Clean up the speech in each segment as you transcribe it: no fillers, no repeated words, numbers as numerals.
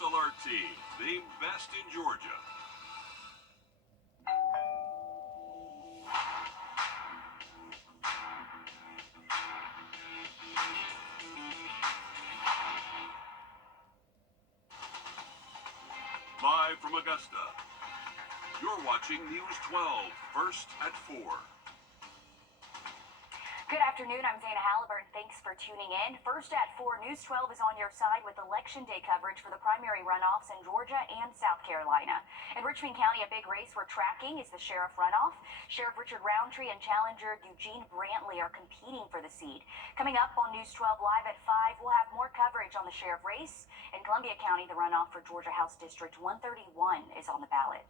Fast Alert Team, the best in Georgia. Live from Augusta, you're watching News 12, first at 4. Good afternoon, I'm Zana Halliburton. Thanks for tuning in. First at 4, News 12 is on your side with Election Day coverage for the primary runoffs in Georgia and South Carolina. In Richmond County, a big race we're tracking is the sheriff runoff. Sheriff Richard Roundtree and challenger Eugene Brantley are competing for the seat. Coming up on News 12 Live at 5, we'll have more coverage on the sheriff race. In Columbia County, the runoff for Georgia House District 131 is on the ballot.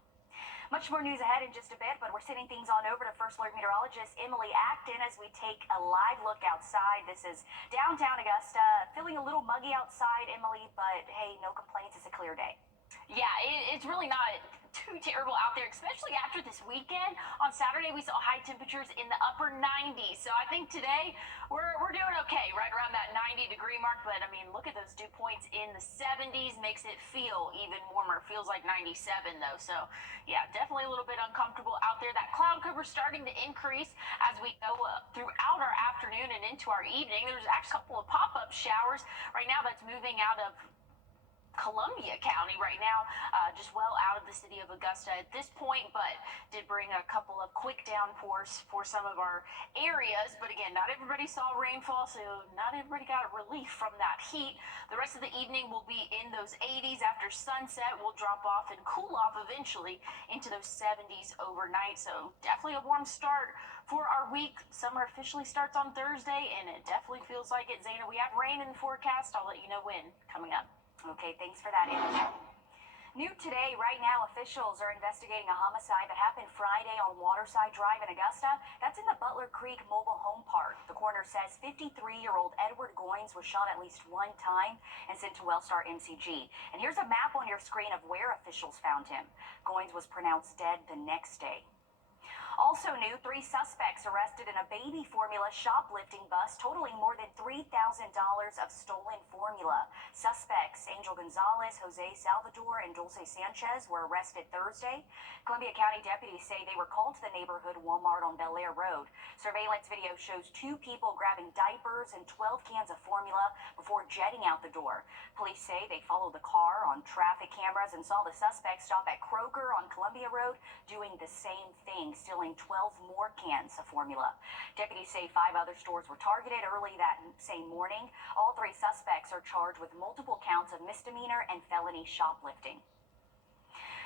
Much more news ahead in just a bit, but we're sending things on over to First Alert meteorologist Emily Acton as we take a live look outside. This is downtown Augusta. Feeling a little muggy outside, Emily, but hey, no complaints. It's a clear day. Yeah, it's really not too terrible out there, especially after this weekend. On Saturday, we saw high temperatures in the upper 90s. So I think today we're doing okay, right around that 90-degree mark. But, I mean, look at those dew points in the 70s. Makes it feel even warmer. Feels like 97, though. So, yeah, definitely a little bit uncomfortable out there. That cloud cover starting to increase as we go throughout our afternoon and into our evening. There's actually a couple of pop-up showers. Right now, that's moving out of Columbia County right now, just well out of the city of Augusta at this point, but did bring a couple of quick downpours for some of our areas. But again, not everybody saw rainfall, so not everybody got a relief from that heat. The rest of the evening will be in those 80s. After sunset, we'll drop off and cool off eventually into those 70s overnight. So definitely a warm start for our week. Summer officially starts on Thursday, and it definitely feels like it. Zana, we have rain in the forecast. I'll let you know when coming up. Okay, thanks for that info. New today, right now, officials are investigating a homicide that happened Friday on Waterside Drive in Augusta. That's in the Butler Creek Mobile Home Park. The coroner says 53-year-old Edward Goins was shot at least one time and sent to Wellstar MCG. And here's a map on your screen of where officials found him. Goins was pronounced dead the next day. Also new, 3 suspects arrested in a baby formula shoplifting bust, totaling more than $3,000 of stolen formula. Suspects Angel Gonzalez, Jose Salvador, and Dulce Sanchez were arrested Thursday. Columbia County deputies say they were called to the neighborhood Walmart on Bel Air Road. Surveillance video shows 2 people grabbing diapers and 12 cans of formula before jetting out the door. Police say they followed the car on traffic cameras and saw the suspect stop at Kroger on Columbia Road doing the same thing, stealing 12 more cans of formula. Deputies say 5 other stores were targeted early that same morning. All 3 suspects are charged with multiple counts of misdemeanor and felony shoplifting.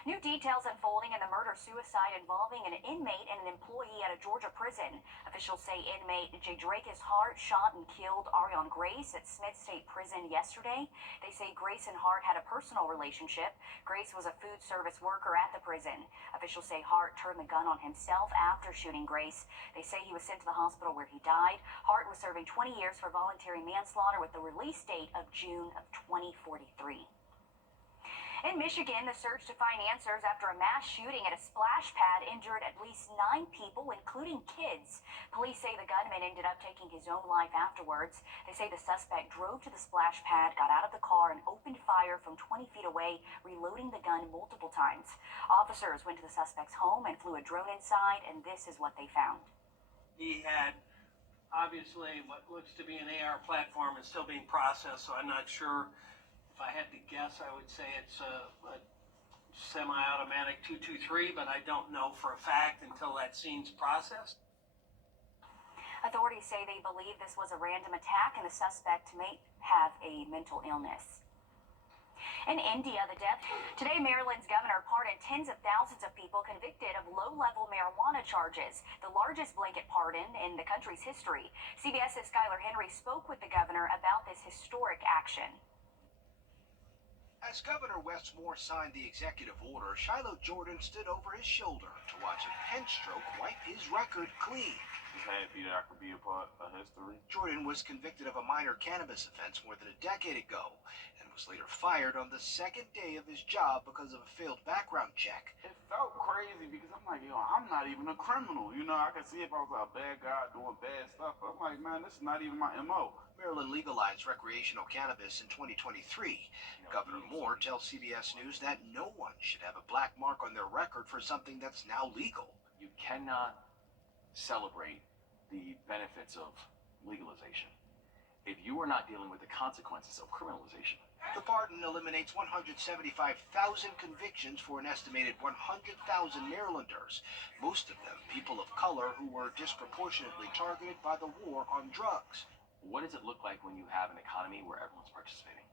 New details unfolding in the murder-suicide involving an inmate and an employee at a Georgia prison. Officials say inmate Jadrakis Hart shot and killed Ariane Grace at Smith State Prison yesterday. They say Grace and Hart had a personal relationship. Grace was a food service worker at the prison. Officials say Hart turned the gun on himself after shooting Grace. They say he was sent to the hospital where he died. Hart was serving 20 years for voluntary manslaughter with the release date of June of 2043. In Michigan, the search to find answers after a mass shooting at a splash pad injured at least 9 people, including kids. Police say the gunman ended up taking his own life afterwards. They say the suspect drove to the splash pad, got out of the car, and opened fire from 20 feet away, reloading the gun multiple times. Officers went to the suspect's home and flew a drone inside, and this is what they found. He had obviously what looks to be an AR platform and still being processed, so I'm not sure. If I had to guess, I would say it's a semi-automatic 223, but I don't know for a fact until that scene's processed. Authorities say they believe this was a random attack and the suspect may have a mental illness. In India, the death. Today, Maryland's governor pardoned tens of thousands of people convicted of low-level marijuana charges, the largest blanket pardon in the country's history. CBS's Skylar Henry spoke with the governor about this historic action. As Governor Wes Moore signed the executive order, Shiloh Jordan stood over his shoulder to watch a pen stroke wipe his record clean. Just happy that I could be a part of history. Jordan was convicted of a minor cannabis offense more than a decade ago and was later fired. fired on the second day of his job because of a failed background check. It felt crazy because I'm like, yo, I'm not even a criminal. You know, I could see if I was a bad guy doing bad stuff. But I'm like, man, this is not even my MO. Maryland legalized recreational cannabis in 2023. Governor Moore tells CBS News that no one should have a black mark on their record for something that's now legal. You cannot celebrate the benefits of legalization if you are not dealing with the consequences of criminalization. The pardon eliminates 175,000 convictions for an estimated 100,000 Marylanders, most of them people of color who were disproportionately targeted by the war on drugs. What does it look like when you have an economy where everyone's participating?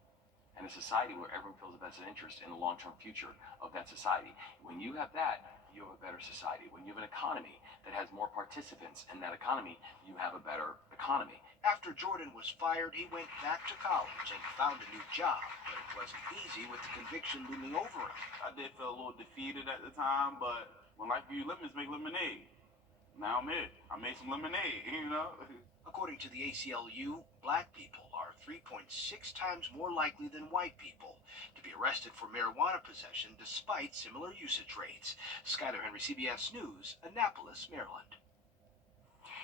And a society where everyone feels a vested interest in the long-term future of that society. When you have that, you have a better society. When you have an economy that has more participants in that economy, you have a better economy. After Jordan was fired, he went back to college and found a new job, but it wasn't easy with the conviction looming over him. I did feel a little defeated at the time, but when life gives you lemons, make lemonade. Now I'm it. I made some lemonade, you know? According to the ACLU, black people are 3.6 times more likely than white people to be arrested for marijuana possession despite similar usage rates. Skyler Henry, CBS News, Annapolis, Maryland.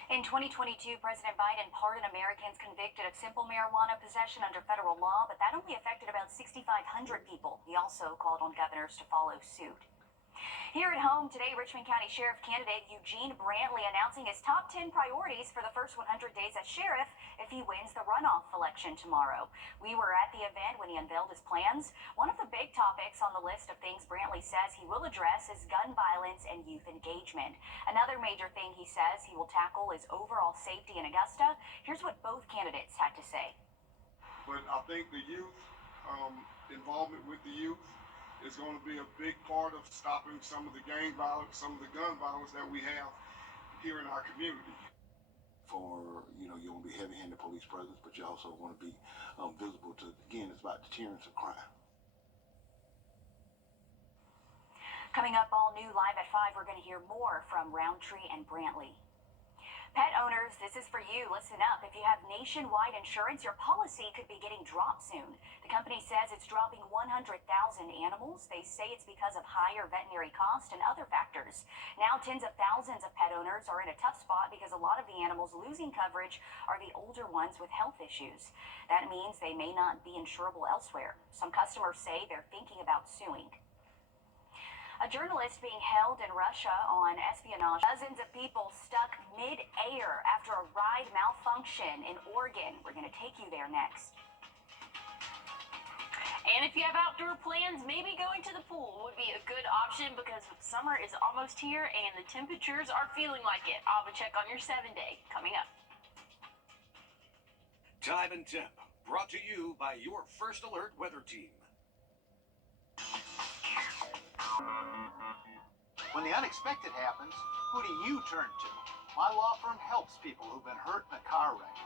In 2022, President Biden pardoned Americans convicted of simple marijuana possession under federal law, but that only affected about 6,500 people. He also called on governors to follow suit. Here at home today, Richmond County Sheriff candidate Eugene Brantley announcing his top 10 priorities for the first 100 days as sheriff if he wins the runoff election tomorrow. We were at the event when he unveiled his plans. One of the big topics on the list of things Brantley says he will address is gun violence and youth engagement. Another major thing he says he will tackle is overall safety in Augusta. Here's what both candidates had to say. But I think the youth, involvement with the youth, is going to be a big part of stopping some of the gang violence, some of the gun violence that we have here in our community. You want to be heavy-handed police presence, but you also want to be visible to, again, it's about deterrence of crime. Coming up all new live at 5, we're going to hear more from Roundtree and Brantley. Pet owners, this is for you. Listen up. If you have nationwide insurance, your policy could be getting dropped soon. The company says it's dropping 100,000 animals. They say it's because of higher veterinary costs and other factors. Now, tens of thousands of pet owners are in a tough spot because a lot of the animals losing coverage are the older ones with health issues. That means they may not be insurable elsewhere. Some customers say they're thinking about suing. A journalist being held in Russia on espionage. Dozens of people stuck mid-air after a ride malfunction in Oregon. We're going to take you there next. And if you have outdoor plans, maybe going to the pool would be a good option because summer is almost here and the temperatures are feeling like it. I'll have a check on your 7-day coming up. Time and Temp, brought to you by your First Alert weather team. When the unexpected happens, who do you turn to? My law firm helps people who've been hurt in a car wreck.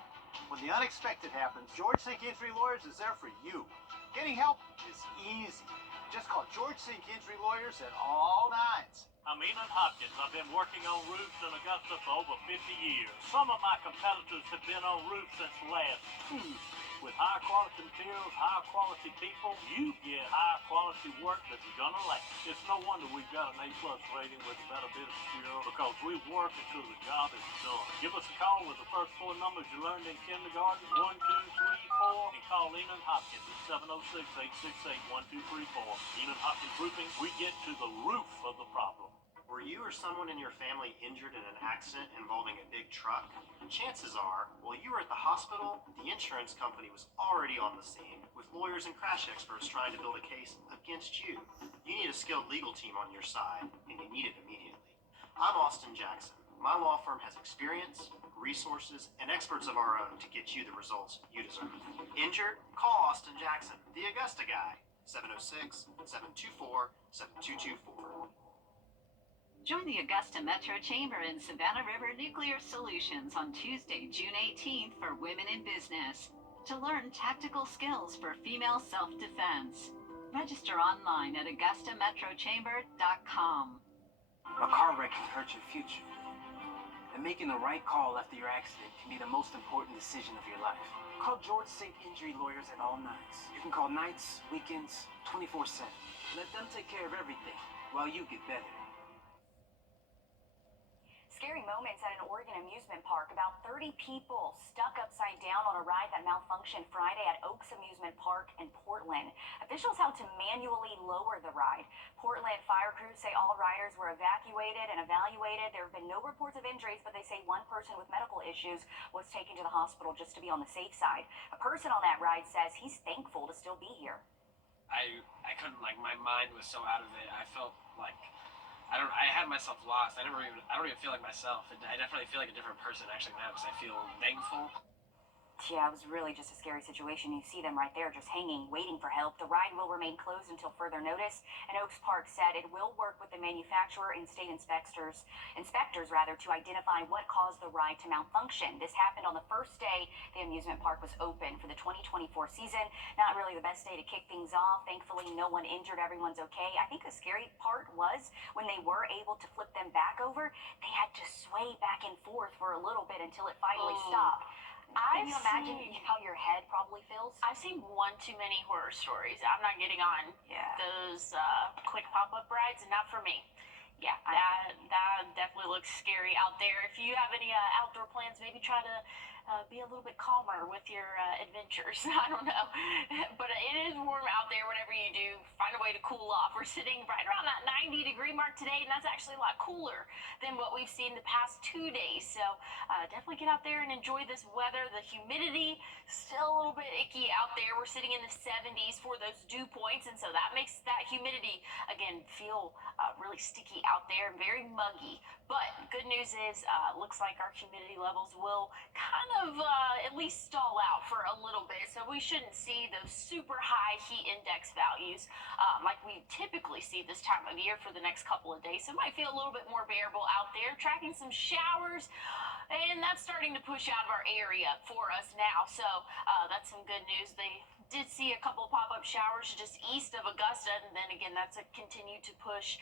When the unexpected happens, George St. Lawyers is there for you. Getting help is easy. Just call George St. Lawyers at all nines. I'm Enon Hopkins. I've been working on roofs in Augusta for over 50 years. Some of my competitors have been on roofs since last Tuesday. With high-quality materials, high-quality people, you get high-quality work that's gonna last. It's no wonder we've got an A+ rating with the Better Business Bureau because we work until the job is done. Give us a call with the first 4 numbers you learned in kindergarten, 1, 2, 3, 4, and call Enon Hopkins at 706-868-1234. Enon Hopkins Roofing, we get to the roof of the problem. Were you or someone in your family injured in an accident involving a big truck? Chances are, while you were at the hospital, the insurance company was already on the scene with lawyers and crash experts trying to build a case against you. You need a skilled legal team on your side, and you need it immediately. I'm Austin Jackson. My law firm has experience, resources, and experts of our own to get you the results you deserve. Injured? Call Austin Jackson, the Augusta guy. 706-724-7224. Join the Augusta Metro Chamber and Savannah River Nuclear Solutions on Tuesday, June 18th for Women in Business to learn tactical skills for female self-defense. Register online at AugustaMetroChamber.com. A car wreck can hurt your future. And making the right call after your accident can be the most important decision of your life. Call George Sink Injury Lawyers at all nights. You can call nights, weekends, 24/7. Let them take care of everything while you get better. Scary moments at an Oregon amusement park. About 30 people stuck upside down on a ride that malfunctioned Friday at Oaks Amusement Park in Portland. Officials had to manually lower the ride. Portland fire crews say all riders were evacuated and evaluated. There have been no reports of injuries, but they say one person with medical issues was taken to the hospital just to be on the safe side. A person on that ride says he's thankful to still be here. I couldn't, like, my mind was so out of it. I felt like I had myself lost. I don't even feel like myself. I definitely feel like a different person actually now because I feel thankful. Yeah, it was really just a scary situation. You see them right there just hanging, waiting for help. The ride will remain closed until further notice. And Oaks Park said it will work with the manufacturer and state inspectors to identify what caused the ride to malfunction. This happened on the first day the amusement park was open for the 2024 season. Not really the best day to kick things off. Thankfully, no one injured. Everyone's okay. I think the scary part was when they were able to flip them back over, they had to sway back and forth for a little bit until it finally stopped. Can you imagine how your head probably feels? I've seen one too many horror stories. I'm not getting on those quick pop-up rides, and not for me. Yeah, that definitely looks scary out there. If you have any outdoor plans, maybe try to be a little bit calmer with your adventures. I don't know. But it is warm out there whenever you do. Find a way to cool off. We're sitting right around that 90-degree mark today, and that's actually a lot cooler than what we've seen the past 2 days. So definitely get out there and enjoy this weather. The humidity still a little bit icky out there. We're sitting in the 70s for those dew points, and so that makes that humidity, again, feel really sticky out there and very muggy. But good news is, looks like our humidity levels will kind of at least stall out for a little bit. So we shouldn't see those super high heat index values like we typically see this time of year for the next couple of days. So it might feel a little bit more bearable out there. Tracking some showers, and that's starting to push out of our area for us now. So that's some good news. They did see a couple of pop-up showers just east of Augusta, and then again, that's a continue to push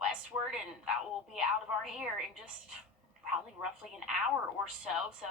westward, and that will be out of our hair in just probably roughly an hour or so. So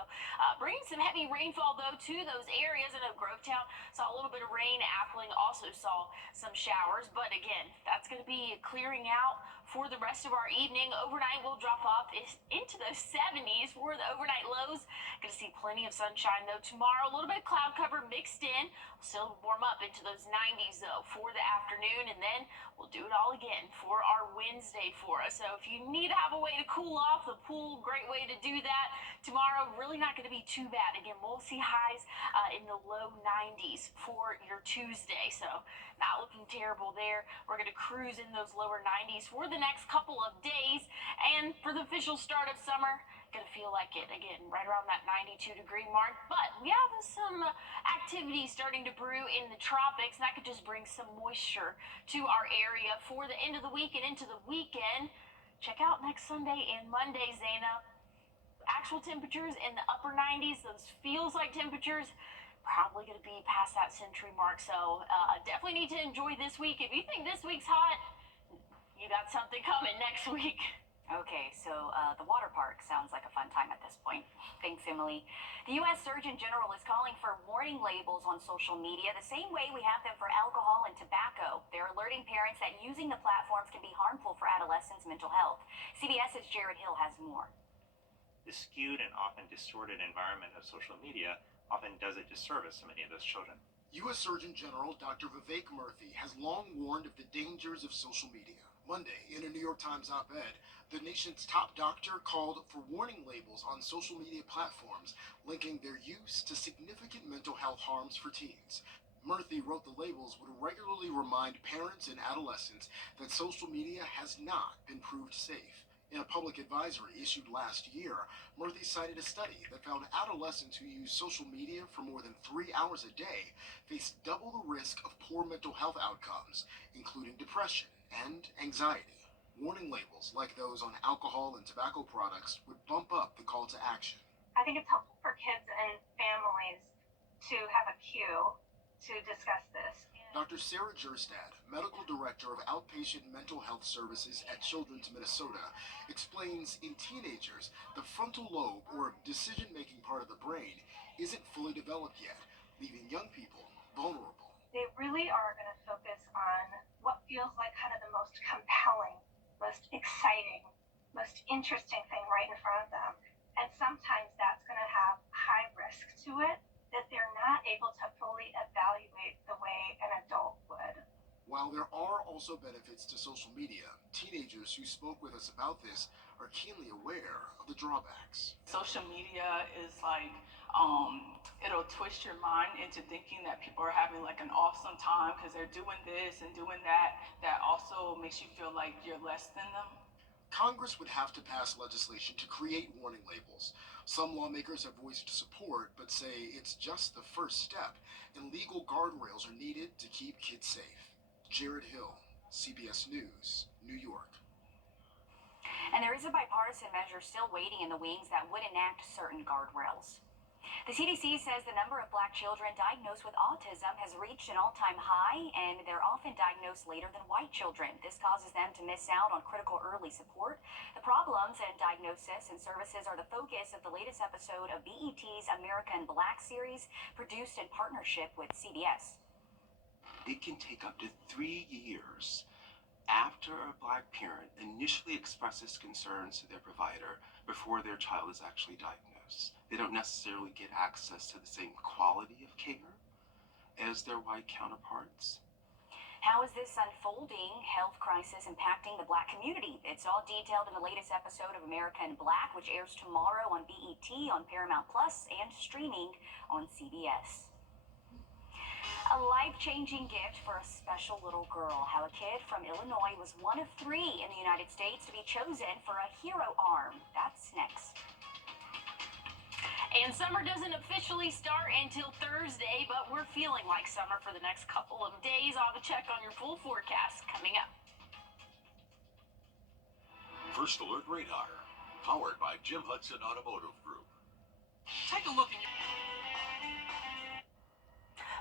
bringing some heavy rainfall, though, to those areas. I know Grovetown saw a little bit of rain. Appling also saw some showers. But again, that's going to be clearing out for the rest of our evening. Overnight will drop off into those 70s for the overnight lows. Going to see plenty of sunshine, though. Tomorrow, a little bit of cloud cover mixed in. Still warm up into those 90s, though, for the afternoon. And then we'll do it all again for our Wednesday for us. So if you need to have a way to cool off, the pool, great way to do that. Tomorrow, really not going to be too bad. Again, we'll see highs in the low 90s for your Tuesday. So not looking terrible there. We're going to cruise in those lower 90s for the next couple of days. And for the official start of summer, going to feel like it again right around that 92-degree mark. But we have some activity starting to brew in the tropics, and that could just bring some moisture to our area for the end of the week and into the weekend. Check out next Sunday and Monday, Zaina. Actual temperatures in the upper 90s. Those feels like temperatures probably going to be past that century mark. So definitely need to enjoy this week. If you think this week's hot, you got something coming next week. Okay, so the water park sounds like a fun time at this point. Thanks, Emily. The U.S. Surgeon General is calling for warning labels on social media the same way we have them for alcohol and tobacco. They're alerting parents that using the platforms can be harmful for adolescents' mental health. CBS's Jared Hill has more. The skewed and often distorted environment of social media often does a disservice to many of those children. U.S. Surgeon General Dr. Vivek Murthy has long warned of the dangers of social media. Monday, in a New York Times op-ed, the nation's top doctor called for warning labels on social media platforms linking their use to significant mental health harms for teens. Murthy wrote the labels would regularly remind parents and adolescents that social media has not been proved safe. In a public advisory issued last year, Murthy cited a study that found adolescents who use social media for more than 3 hours a day face double the risk of poor mental health outcomes, including depression and anxiety. Warning labels like those on alcohol and tobacco products would bump up the call to action. I think it's helpful for kids and families to have a cue to discuss this. Dr. Sarah Jerstad, Medical Director of Outpatient Mental Health Services at Children's Minnesota, explains in teenagers, the frontal lobe, or decision-making part of the brain, isn't fully developed yet, leaving young people vulnerable. They really are going to focus on what feels like kind of the most compelling, most exciting, most interesting thing right in front of them. And sometimes that's going to have high risk to it that they're not able to fully evaluate the way an adult would. While there are also benefits to social media, teenagers who spoke with us about this are keenly aware of the drawbacks. Social media is like, it'll twist your mind into thinking that people are having like an awesome time because they're doing this and doing that. That also makes you feel like you're less than them. Congress would have to pass legislation to create warning labels. Some lawmakers have voiced support, but say it's just the first step, and legal guardrails are needed to keep kids safe. Jared Hill, CBS News, New York. And there is a bipartisan measure still waiting in the wings that would enact certain guardrails. The CDC says the number of black children diagnosed with autism has reached an all-time high, and they're often diagnosed later than white children. This causes them to miss out on critical early support. The problems in diagnosis and services are the focus of the latest episode of BET's American Black series, produced in partnership with CBS. It can take up to 3 years after a black parent initially expresses concerns to their provider before their child is actually diagnosed. They don't necessarily get access to the same quality of care as their white counterparts. How is this unfolding health crisis impacting the black community? It's all detailed in the latest episode of American Black, which airs tomorrow on BET, on Paramount Plus, and streaming on CBS. A life-changing gift for a special little girl. How a kid from Illinois was one of 3 in the United States to be chosen for a hero arm. That's next. And summer doesn't officially start until Thursday, but we're feeling like summer for the next couple of days. I'll have a check on your full forecast coming up. First Alert Radar, powered by Jim Hudson Automotive Group. Take a look in your...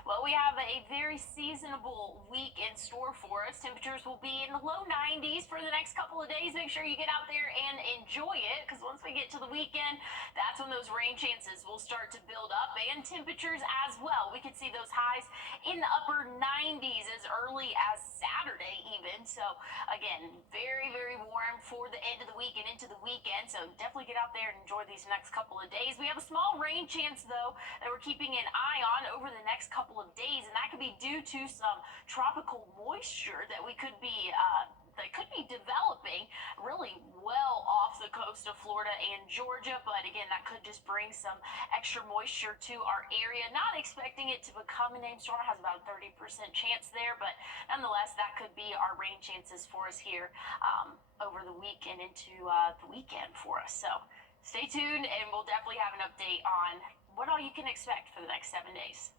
Well, we have a very seasonable week in store for us. Temperatures will be in the low 90s for the next couple of days. Make sure you get out there and enjoy it, because once we get to the weekend, that's when those rain chances will start to build up, and temperatures as well. We could see those highs in the upper 90s as early as Saturday even. So, again, very, very warm for the end of the week and into the weekend. So definitely get out there and enjoy these next couple of days. We have a small rain chance, though, that we're keeping an eye on over the next couple of days, and that could be due to some tropical moisture that could be developing really well off the coast of Florida and Georgia. But again, that could just bring some extra moisture to our area. Not expecting it to become a named storm. It has about a 30% chance there, but nonetheless, that could be our rain chances for us here over the week and into the weekend for us. So stay tuned, and we'll definitely have an update on what all you can expect for the next 7 days.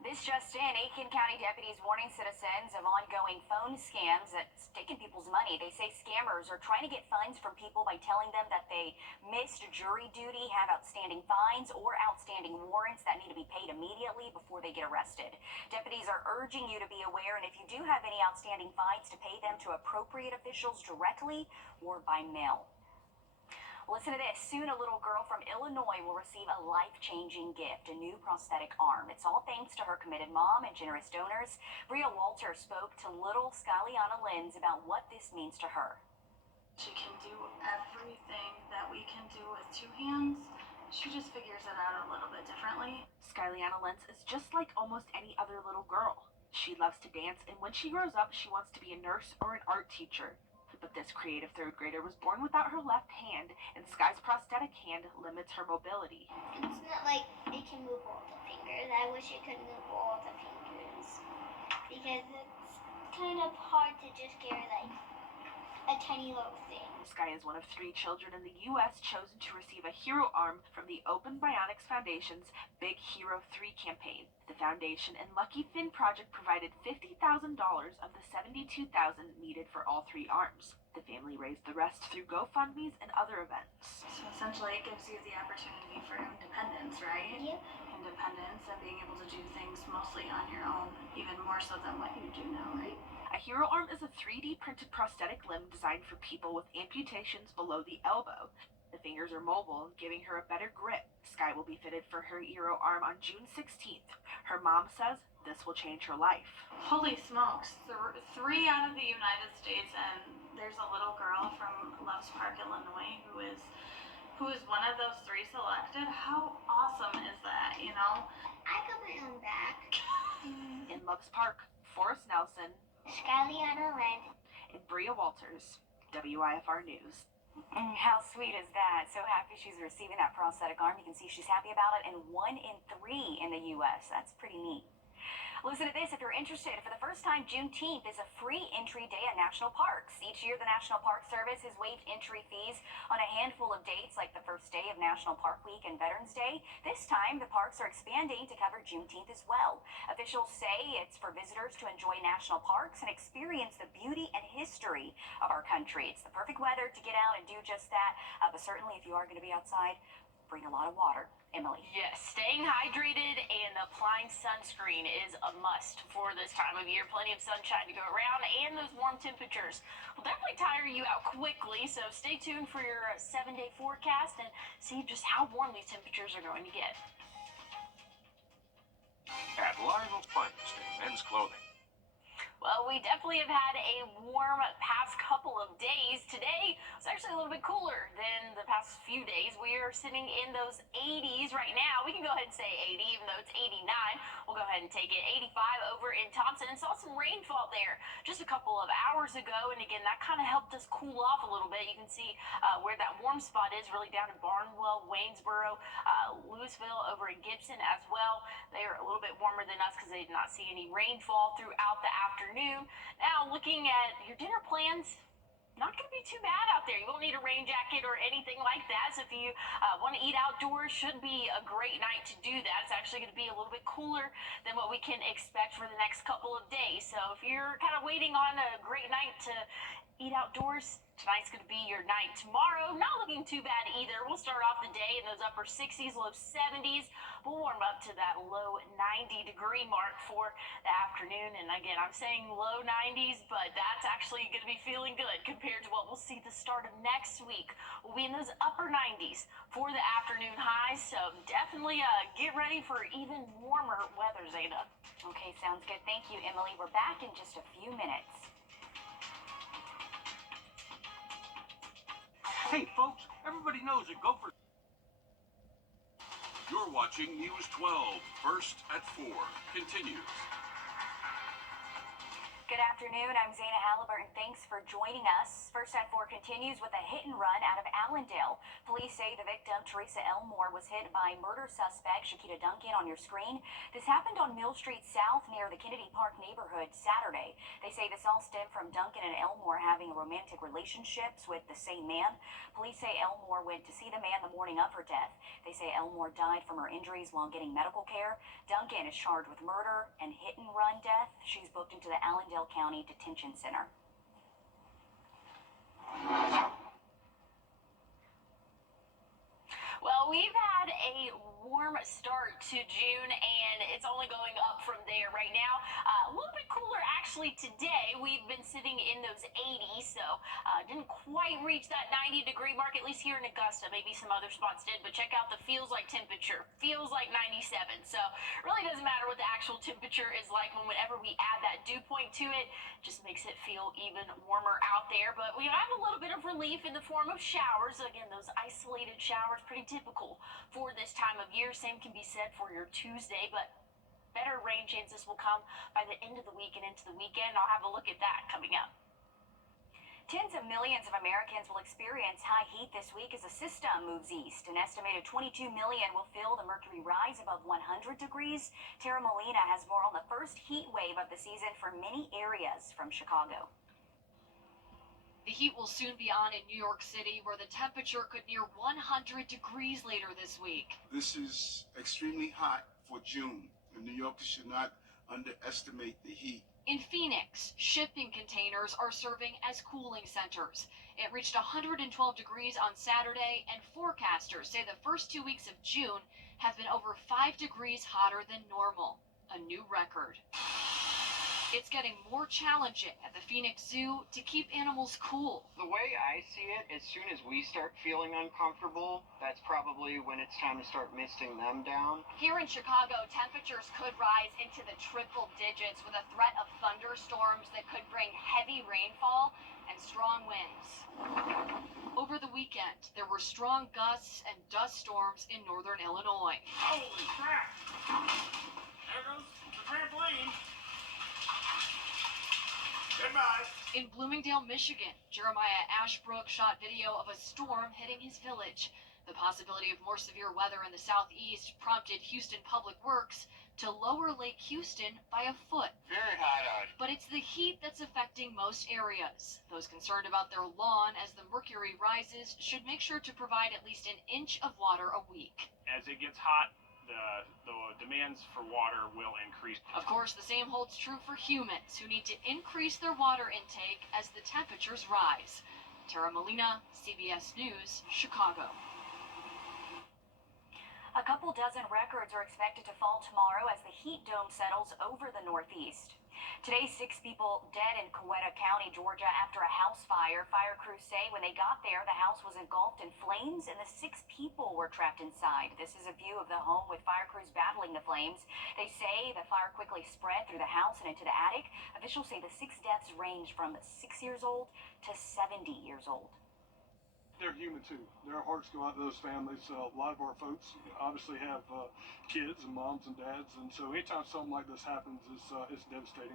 This just in, Aiken County deputies warning citizens of ongoing phone scams that's taking people's money. They say scammers are trying to get funds from people by telling them that they missed jury duty, have outstanding fines, or outstanding warrants that need to be paid immediately before they get arrested. Deputies are urging you to be aware, and if you do have any outstanding fines, to pay them to appropriate officials directly or by mail. Listen to this. Soon, a little girl from Illinois will receive a life-changing gift, a new prosthetic arm. It's all thanks to her committed mom and generous donors. Bria Walter spoke to little Skyliana Lenz about what this means to her. She can do everything that we can do with 2 hands. She just figures it out a little bit differently. Skyliana Lenz is just like almost any other little girl. She loves to dance, and when she grows up, she wants to be a nurse or an art teacher. But this creative 3rd grader was born without her left hand, and Sky's prosthetic hand limits her mobility. It's not like it can move all the fingers. I wish it could move all the fingers, because it's kind of hard to just carry like a tiny little thing. Sky is one of 3 children in the U.S. chosen to receive a hero arm from the Open Bionics Foundation's Big Hero 3 campaign. The foundation and Lucky Finn Project provided $50,000 of the $72,000 needed for all 3 arms. The family raised the rest through GoFundMes and other events. So essentially, it gives you the opportunity for independence, right? Yep. independence and being able to do things mostly on your own, even more so than what you do now, right? A hero arm is a 3D printed prosthetic limb designed for people with amputations below the elbow. The fingers are mobile, giving her a better grip. Sky will be fitted for her hero arm on June 16th. Her mom says this will change her life. Holy smokes, three out of the United States, and there's a little girl from Loves Park, Illinois, who is one of those three selected. How awesome is that, you know? I got my own back. In Loves Park, Forrest Nelson, Skyliana Land, and Bria Walters, WIFR News. How sweet is that? So happy she's receiving that prosthetic arm. You can see she's happy about it, and 1 in 3 in the U.S. That's pretty neat. Listen to this if you're interested. For the first time, Juneteenth is a free entry day at national parks. Each year, the National Park Service has waived entry fees on a handful of dates, like the first day of National Park Week and Veterans Day. This time, the parks are expanding to cover Juneteenth as well. Officials say it's for visitors to enjoy national parks and experience the beauty and history of our country. It's the perfect weather to get out and do just that. But certainly, if you are going to be outside, bring a lot of water. Emily. Yes, staying hydrated and applying sunscreen is a must for this time of year. Plenty of sunshine to go around, and those warm temperatures will definitely tire you out quickly. So stay tuned for your 7-day forecast and see just how warm these temperatures are going to get. At Lionel Finest in men's clothing. Well, we definitely have had a warm past couple of days. Today was actually a little bit cooler than the past few days. We are sitting in those 80s right now. We can go ahead and say 80, even though it's 89. We'll go ahead and take it. 85 over in Thompson, and saw some rainfall there just a couple of hours ago. And again, that kind of helped us cool off a little bit. You can see where that warm spot is, really down in Barnwell, Waynesboro, Louisville, over in Gibson as well. They are a little bit warmer than us because they did not see any rainfall throughout the afternoon. Now, looking at your dinner plans, not going to be too bad out there. You won't need a rain jacket or anything like that. So if you want to eat outdoors, should be a great night to do that. It's actually going to be a little bit cooler than what we can expect for the next couple of days. So if you're kind of waiting on a great night to eat outdoors, tonight's going to be your night. Tomorrow, not looking too bad either. We'll start off the day in those upper 60s, low 70s. We'll warm up to that low 90-degree mark for the afternoon. And again, I'm saying low 90s, but that's actually going to be feeling good compared to what we'll see the start of next week. We'll be in those upper 90s for the afternoon highs. So definitely get ready for even warmer weather, Zeta. Okay, sounds good. Thank you, Emily. We're back in just a few minutes. Hey, folks, everybody knows that Gopher. You're watching News 12, first at 4. Continues. Good afternoon. I'm Zana Halliburton. Thanks for joining us. First at 4 continues with a hit and run out of Allendale. Police say the victim, Teresa Elmore, was hit by murder suspect Shakita Duncan on your screen. This happened on Mill Street South near the Kennedy Park neighborhood Saturday. They say this all stemmed from Duncan and Elmore having romantic relationships with the same man. Police say Elmore went to see the man the morning of her death. They say Elmore died from her injuries while getting medical care. Duncan is charged with murder and hit and run death. She's booked into the Allendale County Detention Center. Well, we've had a warm start to June, and it's only going up from there right now. A little bit cooler actually today. We've been sitting in those 80s, so didn't quite reach that 90-degree mark, at least here in Augusta. Maybe some other spots did, but check out the feels like temperature. Feels like 97. So it really doesn't matter what the actual temperature is like whenever we add that dew point to it. Just makes it feel even warmer out there. But we have a little bit of relief in the form of showers. Again, those isolated showers, pretty typical for this time of year. Same can be said for your Tuesday, but better rain chances will come by the end of the week and into the weekend. I'll have a look at that coming up. Tens of millions of Americans will experience high heat this week as a system moves east. An estimated 22 million will feel the mercury rise above 100 degrees. Tara Molina has more on the first heat wave of the season for many areas from Chicago. The heat will soon be on in New York City, where the temperature could near 100 degrees later this week. This is extremely hot for June, and New Yorkers should not underestimate the heat. In Phoenix, shipping containers are serving as cooling centers. It reached 112 degrees on Saturday, and forecasters say the first 2 weeks of June have been over 5 degrees hotter than normal, a new record. It's getting more challenging at the Phoenix Zoo to keep animals cool. The way I see it, as soon as we start feeling uncomfortable, that's probably when it's time to start misting them down. Here in Chicago, temperatures could rise into the triple digits with a threat of thunderstorms that could bring heavy rainfall and strong winds. Over the weekend, there were strong gusts and dust storms in northern Illinois. Holy crap! There goes the trampoline. Goodbye. In Bloomingdale, Michigan, Jeremiah Ashbrook shot video of a storm hitting his village. The possibility of more severe weather in the southeast prompted Houston Public Works to lower Lake Houston by a foot. Very hot out. But it's the heat that's affecting most areas. Those concerned about their lawn as the mercury rises should make sure to provide at least an inch of water a week. As it gets hot, the demands for water will increase. Of course, the same holds true for humans who need to increase their water intake as the temperatures rise. Tara Molina, CBS News, Chicago. A couple dozen records are expected to fall tomorrow as the heat dome settles over the Northeast. Today, 6 people dead in Coweta County, Georgia, after a house fire. Fire crews say when they got there, the house was engulfed in flames and the 6 people were trapped inside. This is a view of the home with fire crews battling the flames. They say the fire quickly spread through the house and into the attic. Officials say the 6 deaths range from 6 years old to 70 years old. They're human too. Their hearts go out to those families. A lot of our folks obviously have kids and moms and dads, and so anytime something like this happens, it's devastating.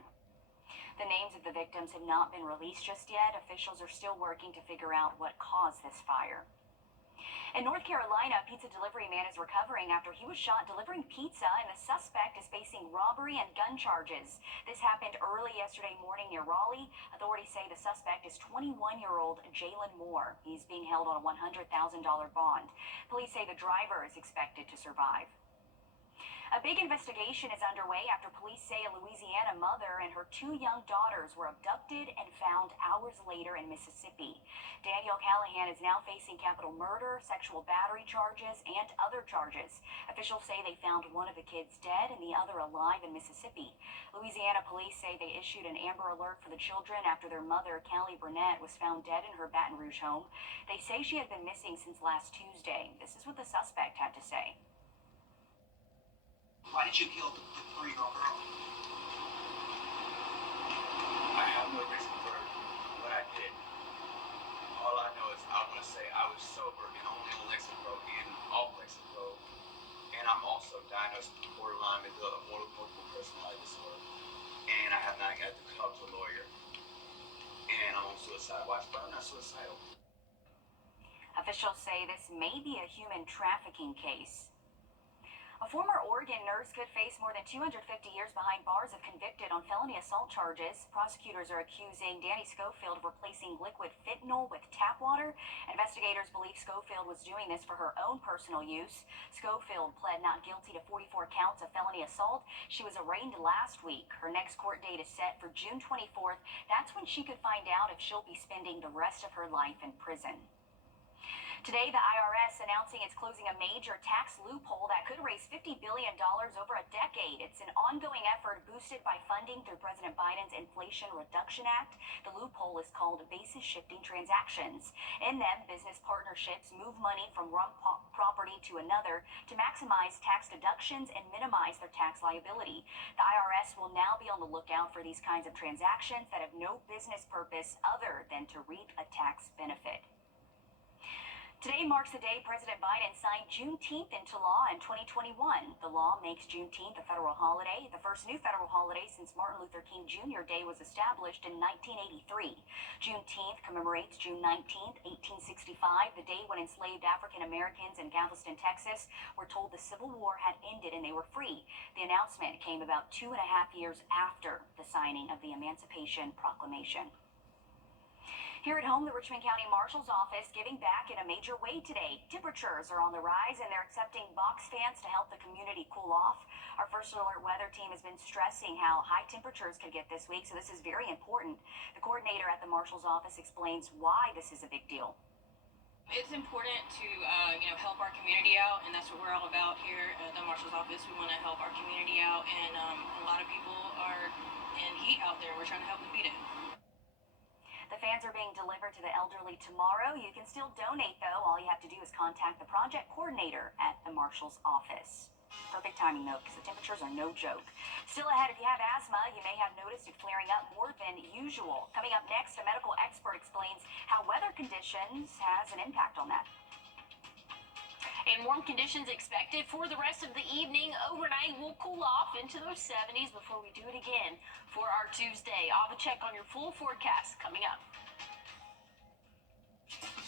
The names of the victims have not been released just yet. Officials are still working to figure out what caused this fire. In North Carolina, a pizza delivery man is recovering after he was shot delivering pizza, and the suspect is facing robbery and gun charges. This happened early yesterday morning near Raleigh. Authorities say the suspect is 21-year-old Jalen Moore. He's being held on a $100,000 bond. Police say the driver is expected to survive. A big investigation is underway after police say a Louisiana mother and her 2 young daughters were abducted and found hours later in Mississippi. Danielle Callahan is now facing capital murder, sexual battery charges, and other charges. Officials say they found one of the kids dead and the other alive in Mississippi. Louisiana police say they issued an Amber Alert for the children after their mother, Callie Burnett, was found dead in her Baton Rouge home. They say she had been missing since last Tuesday. This is what the suspect had to say. Why did you kill the 3-year-old girl? I have no reason for what I did. All I know is I want to say I was sober and only on Lexapro and off Lexapro. And I'm also diagnosed with borderline multiple personality disorder. And I have not got to talk to a lawyer. And I'm on suicide watch, but I'm not suicidal. Officials say this may be a human trafficking case. A former Oregon nurse could face more than 250 years behind bars if convicted on felony assault charges. Prosecutors are accusing Danny Schofield of replacing liquid fentanyl with tap water. Investigators believe Schofield was doing this for her own personal use. Schofield pled not guilty to 44 counts of felony assault. She was arraigned last week. Her next court date is set for June 24th. That's when she could find out if she'll be spending the rest of her life in prison. Today, the IRS announcing it's closing a major tax loophole that could raise $50 billion over a decade. It's an ongoing effort boosted by funding through President Biden's Inflation Reduction Act. The loophole is called basis shifting transactions. In them, business partnerships move money from one property to another to maximize tax deductions and minimize their tax liability. The IRS will now be on the lookout for these kinds of transactions that have no business purpose other than to reap a tax benefit. Today marks the day President Biden signed Juneteenth into law in 2021. The law makes Juneteenth a federal holiday, the first new federal holiday since Martin Luther King Jr. Day was established in 1983. Juneteenth commemorates June 19th, 1865, the day when enslaved African Americans in Galveston, Texas, were told the Civil War had ended and they were free. The announcement came about 2.5 years after the signing of the Emancipation Proclamation. Here at home, the Richmond County Marshal's Office giving back in a major way today. Temperatures are on the rise and they're accepting box fans to help the community cool off. Our First Alert weather team has been stressing how high temperatures could get this week, so this is very important. The coordinator at the Marshal's Office explains why this is a big deal. It's important to, help our community out, and that's what we're all about here at the Marshal's office. We want to help our community out, and a lot of people are in heat out there. We're trying to help them beat it. The fans are being delivered to the elderly tomorrow. You can still donate, though. All you have to do is contact the project coordinator at the Marshal's office. Perfect timing, though, because the temperatures are no joke. Still ahead, if you have asthma, you may have noticed it flaring up more than usual. Coming up next, a medical expert explains how weather conditions has an impact on that. And warm conditions expected for the rest of the evening. Overnight, we'll cool off into those 70s before we do it again for our Tuesday. I'll have a check on your full forecast coming up.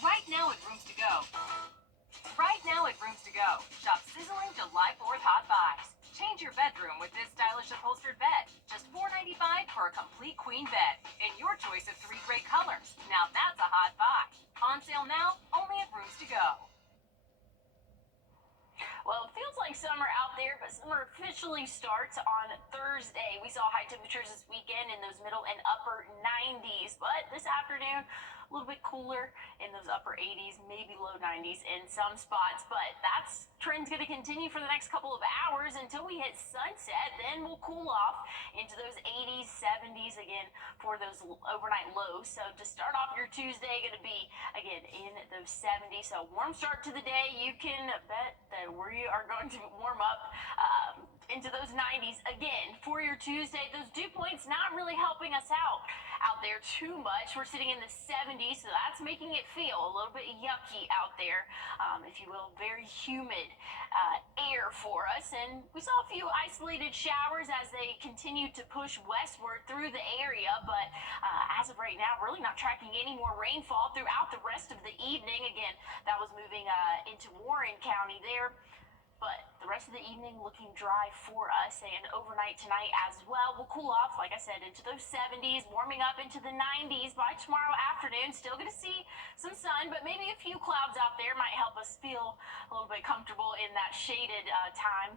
Right now at Rooms to Go. Right now at Rooms to Go, shop sizzling July 4th hot buys. Change your bedroom with this stylish upholstered bed. Just $4.95 for a complete queen bed in your choice of 3 great colors. Now that's a hot buy. On sale now, only at Rooms to Go. Well, it feels like summer out there, but summer officially starts on Thursday. We saw high temperatures this weekend in those middle and upper 90s, but this afternoon, a little bit cooler in those upper 80s, maybe low 90s in some spots, but that's trend's going to continue for the next couple of hours until we hit sunset. Then we'll cool off into those 80s, 70s again for those overnight lows. So to start off your Tuesday, going to be again in those 70s. So warm start to the day. You can bet that we are going to warm up into those 90s again for your Tuesday. Those dew points not really helping us out there too much. We're sitting in the 70s, so that's making it feel a little bit yucky out there, if you will. Very humid air for us, and we saw a few isolated showers as they continue to push westward through the area, but as of right now, really not tracking any more rainfall throughout the rest of the evening. Again, that was moving into Warren County there. But the rest of the evening looking dry for us, and overnight tonight as well. We'll cool off, like I said, into those 70s, warming up into the 90s by tomorrow afternoon. Still going to see some sun, but maybe a few clouds out there might help us feel a little bit comfortable in that shaded time.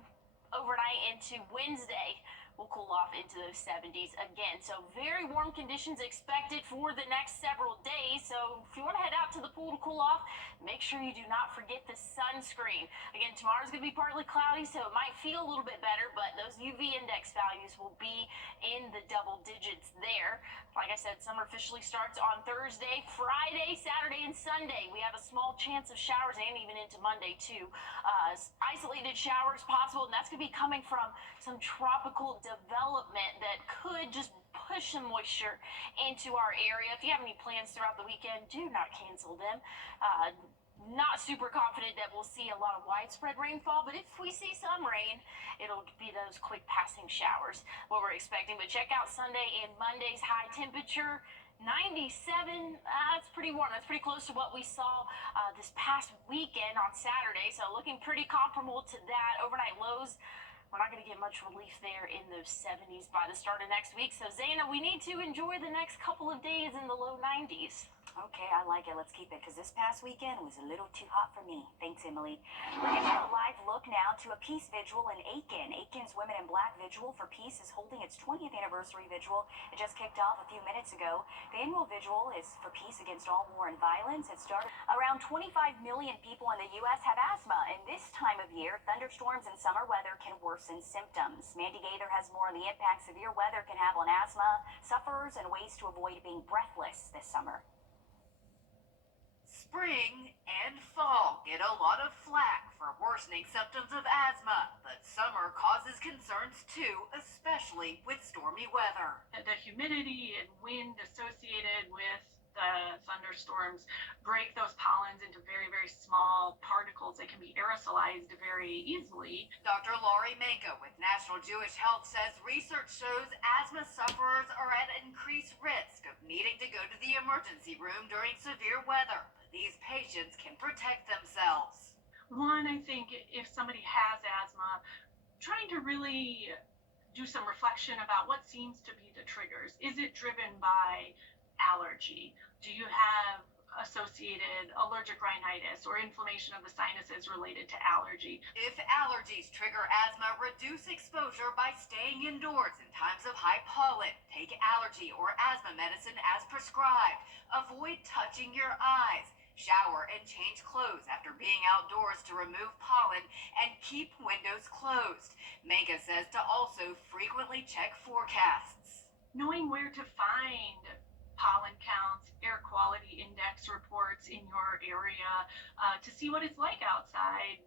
Overnight into Wednesday, we'll cool off into those 70s again. So very warm conditions expected for the next several days. So if you want to head out to the pool to cool off, make sure you do not forget the sunscreen. Again, tomorrow's going to be partly cloudy, so it might feel a little bit better, but those UV index values will be in the double digits there. Like I said, summer officially starts on Thursday, Friday, Saturday, and Sunday. We have a small chance of showers, and even into Monday too. Isolated showers possible, and that's going to be coming from some tropical development that could just push some moisture into our area. If you have any plans throughout the weekend, do not cancel them. Not super confident that we'll see a lot of widespread rainfall, but if we see some rain, it'll be those quick passing showers, what we're expecting. But check out Sunday and Monday's high temperature. 97, that's pretty warm. That's pretty close to what we saw this past weekend on Saturday, so looking pretty comparable to that. Overnight lows, we're not going to get much relief there in those 70s by the start of next week. So, Zaina, we need to enjoy the next couple of days in the low 90s. Okay, I like it. Let's keep it, because this past weekend was a little too hot for me. Thanks, Emily. We're giving a live look now to a peace vigil in Aiken. Aiken's Women in Black Vigil for Peace is holding its 20th anniversary vigil. It just kicked off a few minutes ago. The annual vigil is for peace against all war and violence. It started. Around 25 million people in the U.S. have asthma, and this time of year, thunderstorms and summer weather can worsen symptoms. Mandy Gaither has more on the impact severe weather can have on asthma sufferers and ways to avoid being breathless this summer. Spring and fall get a lot of flack for worsening symptoms of asthma, but summer causes concerns too, especially with stormy weather. The humidity and wind associated with the thunderstorms break those pollens into very, very small particles that can be aerosolized very easily. Dr. Laurie Manka with National Jewish Health says research shows asthma sufferers are at increased risk of needing to go to the emergency room during severe weather. These patients can protect themselves. One, I think if somebody has asthma, trying to really do some reflection about what seems to be the triggers. Is it driven by allergy? Do you have associated allergic rhinitis or inflammation of the sinuses related to allergy? If allergies trigger asthma, reduce exposure by staying indoors in times of high pollen. Take allergy or asthma medicine as prescribed. Avoid touching your eyes. Shower and change clothes after being outdoors to remove pollen, and keep windows closed. Mega says to also frequently check forecasts. Knowing where to find pollen counts, air quality index reports in your area, to see what it's like outside,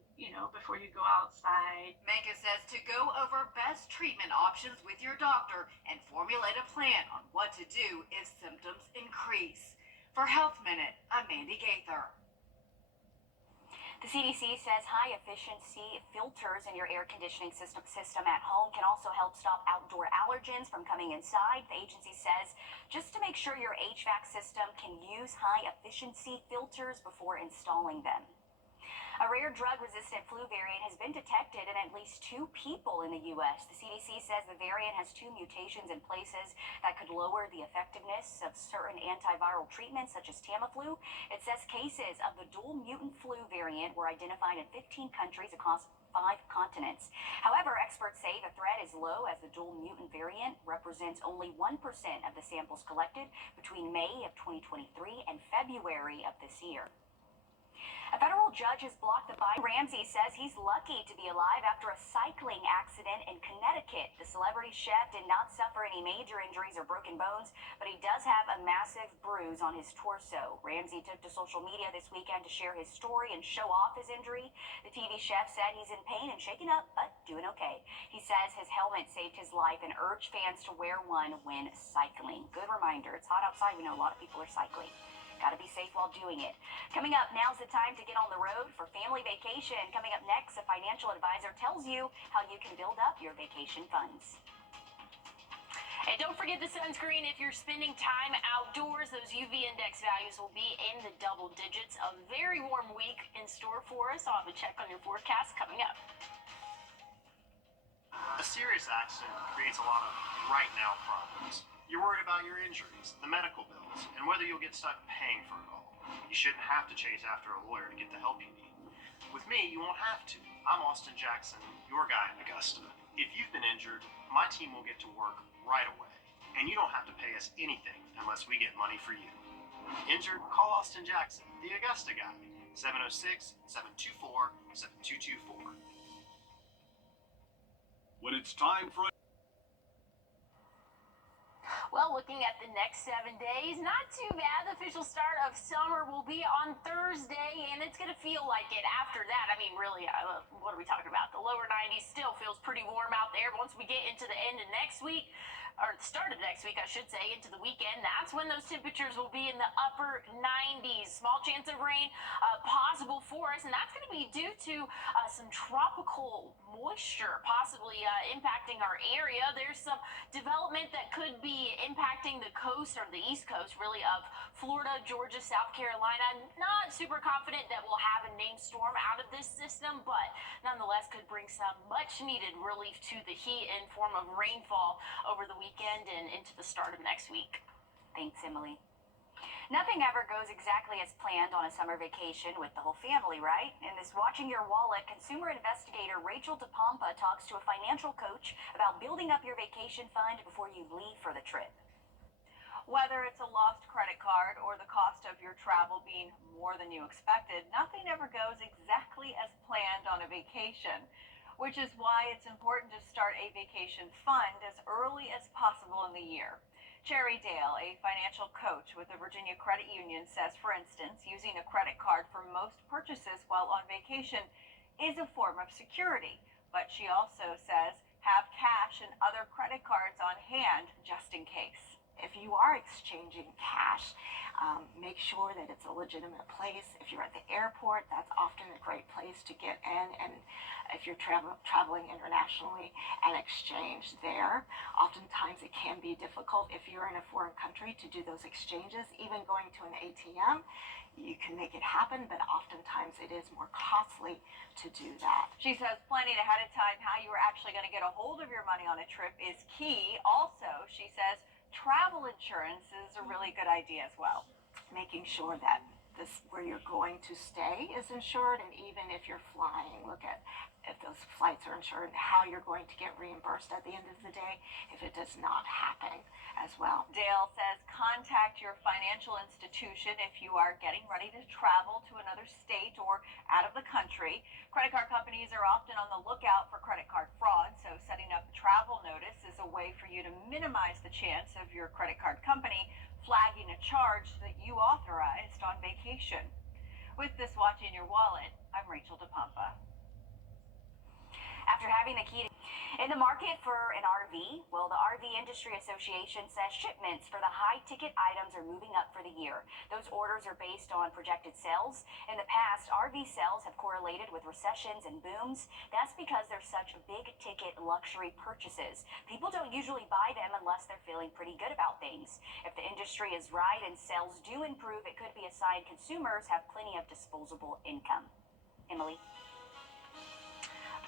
before you go outside. Mega says to go over best treatment options with your doctor and formulate a plan on what to do if symptoms increase. For Health Minute, I'm Mandy Gaither. The CDC says high-efficiency filters in your air conditioning system at home can also help stop outdoor allergens from coming inside. The agency says just to make sure your HVAC system can use high-efficiency filters before installing them. A rare drug-resistant flu variant has been detected in at least 2 people in the U.S. The CDC says the variant has 2 mutations in places that could lower the effectiveness of certain antiviral treatments, such as Tamiflu. It says cases of the dual mutant flu variant were identified in 15 countries across 5 continents. However, experts say the threat is low as the dual mutant variant represents only 1% of the samples collected between May of 2023 and February of this year. A federal judge has blocked the Biden. Ramsey says he's lucky to be alive after a cycling accident in Connecticut. The celebrity chef did not suffer any major injuries or broken bones, but he does have a massive bruise on his torso. Ramsey took to social media this weekend to share his story and show off his injury. The TV chef said he's in pain and shaken up, but doing okay. He says his helmet saved his life and urged fans to wear one when cycling. Good reminder, it's hot outside. We know a lot of people are cycling. Got to be safe while doing it. Coming up, now's the time to get on the road for family vacation. Coming up next, a financial advisor tells you how you can build up your vacation funds. And don't forget the sunscreen. If you're spending time outdoors, those UV index values will be in the double digits. A very warm week in store for us. I'll have a check on your forecast coming up. A serious accident creates a lot of right now problems. You're worried about your injuries, the medical bills, and whether you'll get stuck paying for it all. You shouldn't have to chase after a lawyer to get the help you need. With me, you won't have to. I'm Austin Jackson, your guy in Augusta. If you've been injured, my team will get to work right away. And you don't have to pay us anything unless we get money for you. Injured? Call Austin Jackson, the Augusta guy. 706-724-7224. When it's time for Well, looking at the next 7 days, not too bad. The official start of summer will be on Thursday, and it's going to feel like it after that. I mean, really, what are we talking about? The lower 90s still feels pretty warm out there. Once we get into the end of next week, or the start of next week, I should say, into the weekend, that's when those temperatures will be in the upper 90s. Small chance of rain possible for us, and that's going to be due to some tropical moisture possibly impacting our area. There's some development that could be impacting the coast, or the east coast, really, of Florida, Georgia, South Carolina. Not super confident that we'll have a named storm out of this system, but nonetheless could bring some much-needed relief to the heat in form of rainfall over the weekend and into the start of next week. Thanks, Emily. Nothing ever goes exactly as planned on a summer vacation with the whole family, right? In this Watching Your Wallet, consumer investigator Rachel DePompa talks to a financial coach about building up your vacation fund before you leave for the trip. Whether it's a lost credit card or the cost of your travel being more than you expected, nothing ever goes exactly as planned on a vacation, which is why it's important to start a vacation fund as early as possible in the year. Cherry Dale, a financial coach with the Virginia Credit Union, says, for instance, using a credit card for most purchases while on vacation is a form of security. But she also says, have cash and other credit cards on hand just in case. If you are exchanging cash, make sure that it's a legitimate place. If you're at the airport, that's often a great place to get in. And if you're traveling internationally and exchange there, oftentimes it can be difficult if you're in a foreign country to do those exchanges. Even going to an ATM, you can make it happen, but oftentimes it is more costly to do that. She says planning ahead of time how you are actually going to get a hold of your money on a trip is key. Also, she says travel insurance is a really good idea as well. Making sure that this where you're going to stay is insured, and even if you're flying, look at if those flights are insured, how you're going to get reimbursed at the end of the day if it does not happen as well. Dale says contact your financial institution if you are getting ready to travel to another state or out of the country. Credit card companies are often on the lookout for credit card fraud, so setting up a travel notice is a way for you to minimize the chance of your credit card company flagging a charge that you authorized on vacation. With this watch in your wallet, I'm Rachel DePompa. After having the key in the market for an RV, well, the RV Industry Association says shipments for the high-ticket items are moving up for the year. Those orders are based on projected sales. In the past, RV sales have correlated with recessions and booms. That's because they're such big-ticket luxury purchases. People don't usually buy them unless they're feeling pretty good about things. If the industry is right and sales do improve, it could be a sign consumers have plenty of disposable income. Emily?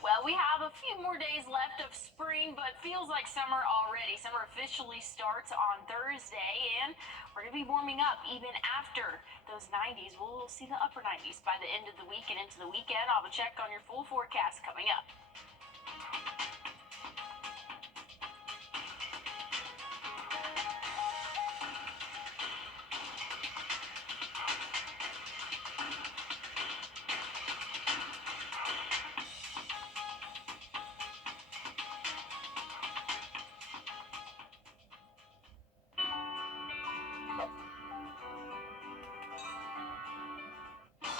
Well, we have a few more days left of spring, but feels like summer already. Summer officially starts on Thursday, and we're going to be warming up even after those 90s. We'll see the upper 90s by the end of the week and into the weekend. I'll have a check on your full forecast coming up.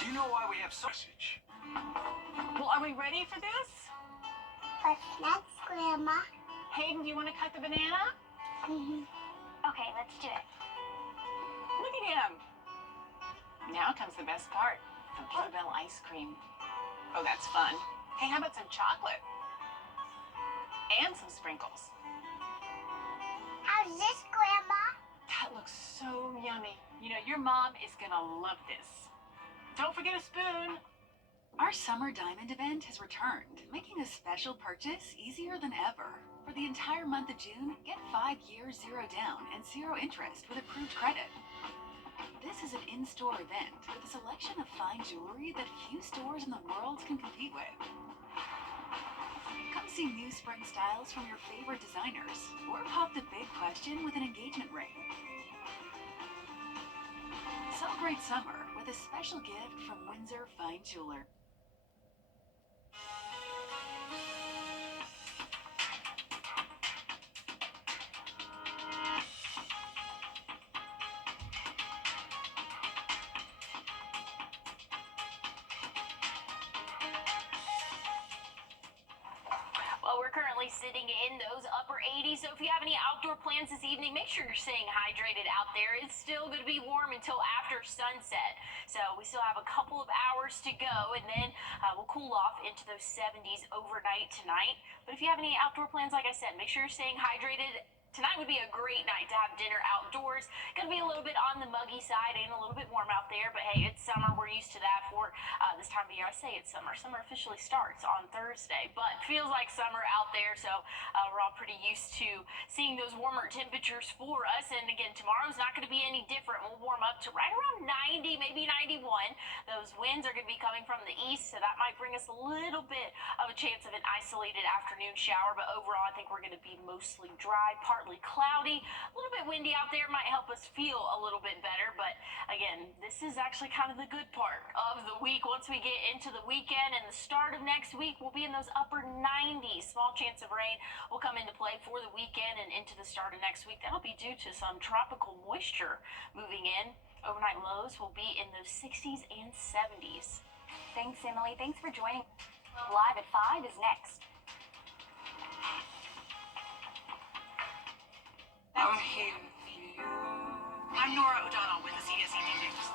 Do you know why we have sausage? Well, are we ready for this? What's next, Grandma? Hayden, do you want to cut the banana? Okay, let's do it. Look at him. Now comes the best part, the bluebell ice cream. Oh, that's fun. Hey, how about some chocolate? And some sprinkles. How's this, Grandma? That looks so yummy. You know, your mom is gonna love this. Don't forget a spoon. Our summer diamond event has returned, making a special purchase easier than ever. For the entire month of June, get 5 years 0 down and 0 interest with approved credit. This is an in-store event with a selection of fine jewelry that few stores in the world can compete with. Come see new spring styles from your favorite designers, or pop the big question with an engagement ring. Celebrate summer with a special gift from Windsor Fine Jeweler. Well, we're currently sitting in those upper 80s, so if you have any outdoor plans this evening, make sure you're staying hydrated out there. It's still going to be warm until after sunset, so we still have a couple of hours to go, and then we'll cool off into those 70s overnight tonight. But if you have any outdoor plans, like I said, make sure you're staying hydrated. Tonight would be a great night to have dinner outdoors. Going to be a little bit on the muggy side and a little bit warm out there, but hey, it's summer. We're used to that for this time of year. I say it's summer. Summer officially starts on Thursday, but feels like summer out there, so we're all pretty used to seeing those warmer temperatures for us. And again, tomorrow's not going to be any different. We'll warm up to right around 90, maybe 91. Those winds are going to be coming from the east, so that might bring us a little bit of a chance of an isolated afternoon shower, but overall, I think we're going to be mostly dry, partly cloudy, a little bit windy out there. Might help us feel a little bit better, but again, this is actually kind of the good part of the week. Once we get into the weekend and the start of next week, we'll be in those upper 90s. Small chance of rain will come into play for the weekend and into the start of next week. That'll be due to some tropical moisture moving in. Overnight lows will be in those 60s and 70s. Thanks, Emily. Thanks for joining. Live at 5 is next. I'm here for you. I'm Nora O'Donnell with the CSED News.